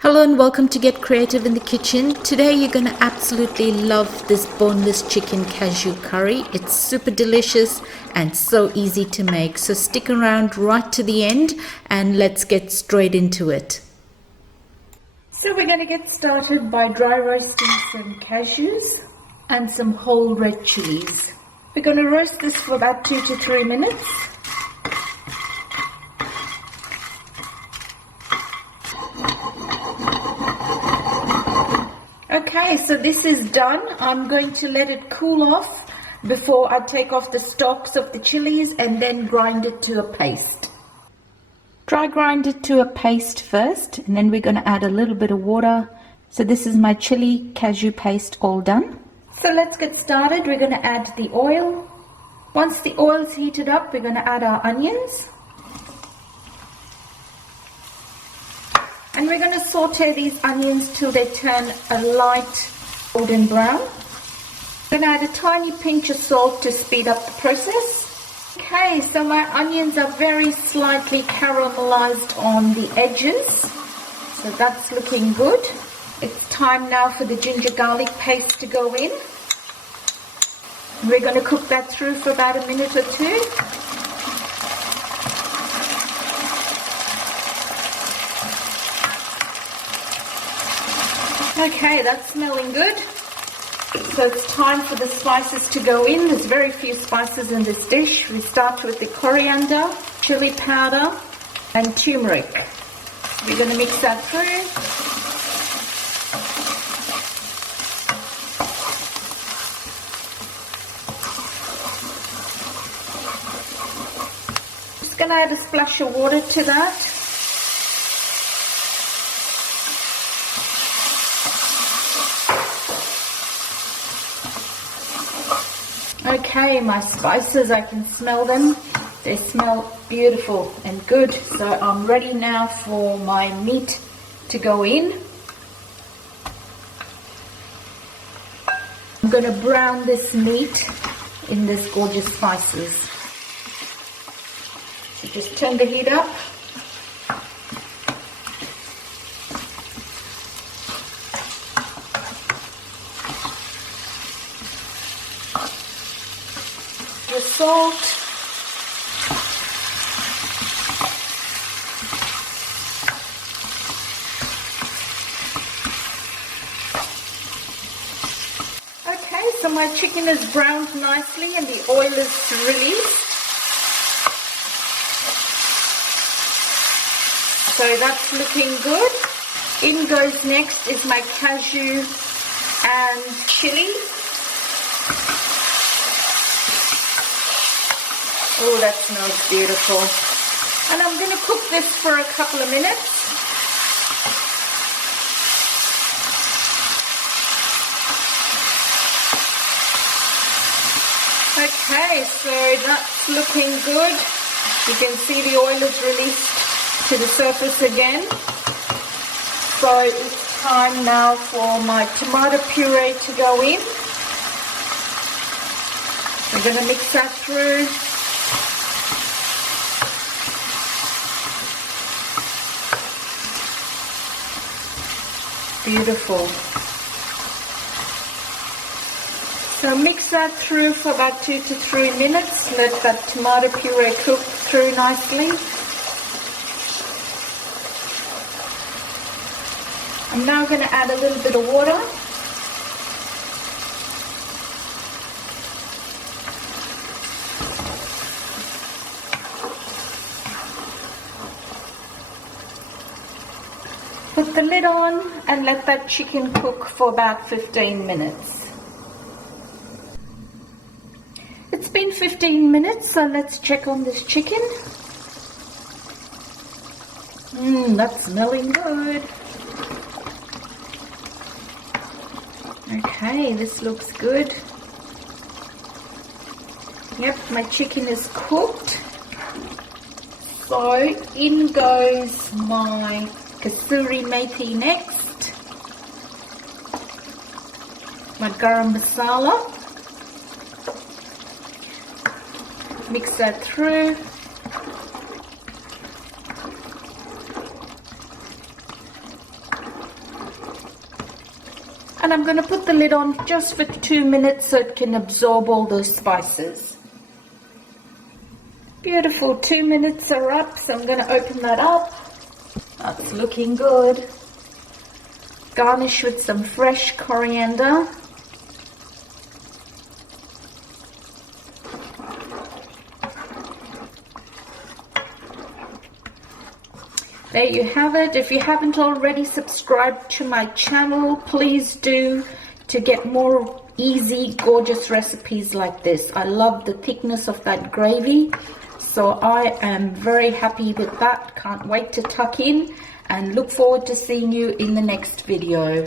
Hello and welcome to Get Creative in the Kitchen. Today you're going to absolutely love this boneless chicken cashew curry. It's super delicious and so easy to make. So stick around right to the end and let's get straight into it. So we're going to get started by dry roasting some cashews and some whole red chilies. We're going to roast this for about 2 to 3 minutes. Okay, so this is done. I'm going to let it cool off before I take off the stalks of the chilies and then grind it to a paste. Dry grind it to a paste first, and then we're going to add a little bit of water. So this is my chili cashew paste all done. So let's get started. We're going to add the oil. Once the oil's heated up, we're going to add our onions. And we're going to saute these onions till they turn a light golden brown. I'm going to add a tiny pinch of salt to speed up the process. Okay, so my onions are very slightly caramelized on the edges. So that's looking good. It's time now for the ginger garlic paste to go in. We're going to cook that through for about a minute or two. Okay, that's smelling good. So it's time for the spices to go in. There's very few spices in this dish. We start with the coriander, chili powder, and turmeric. We're going to mix that through. Just going to add a splash of water to that. Okay, my spices, I can smell them. They smell beautiful and good. So I'm ready now for my meat to go in. I'm going to brown this meat in this gorgeous spices. So just turn the heat up. The salt, okay, so my chicken is browned nicely and the oil is released. So that's looking good. In goes next is my cashew and chili. Oh, that smells beautiful. And I'm going to cook this for a couple of minutes. Okay, so that's looking good. You can see the oil is released to the surface again. So it's time now for my tomato puree to go in. We're going to mix that through. Beautiful. So mix that through for about 2 to 3 minutes. Let that tomato puree cook through nicely. I'm now going to add a little bit of water. Put the lid on and let that chicken cook for about 15 minutes. It's been 15 minutes, so let's check on this chicken. That's smelling good. Okay, this looks good. Yep, my chicken is cooked. So in goes my Kasuri Methi next, my Garam Masala, mix that through, And I'm going to put the lid on just for 2 minutes so it can absorb all those spices. Beautiful, 2 minutes are up, so I'm going to open that up. That's looking good. Garnish with some fresh coriander. There you have it. If you haven't already subscribed to my channel, please do, to get more easy, gorgeous recipes like this. I love the thickness of that gravy, so I am very happy with that. Can't wait to tuck in and look forward to seeing you in the next video.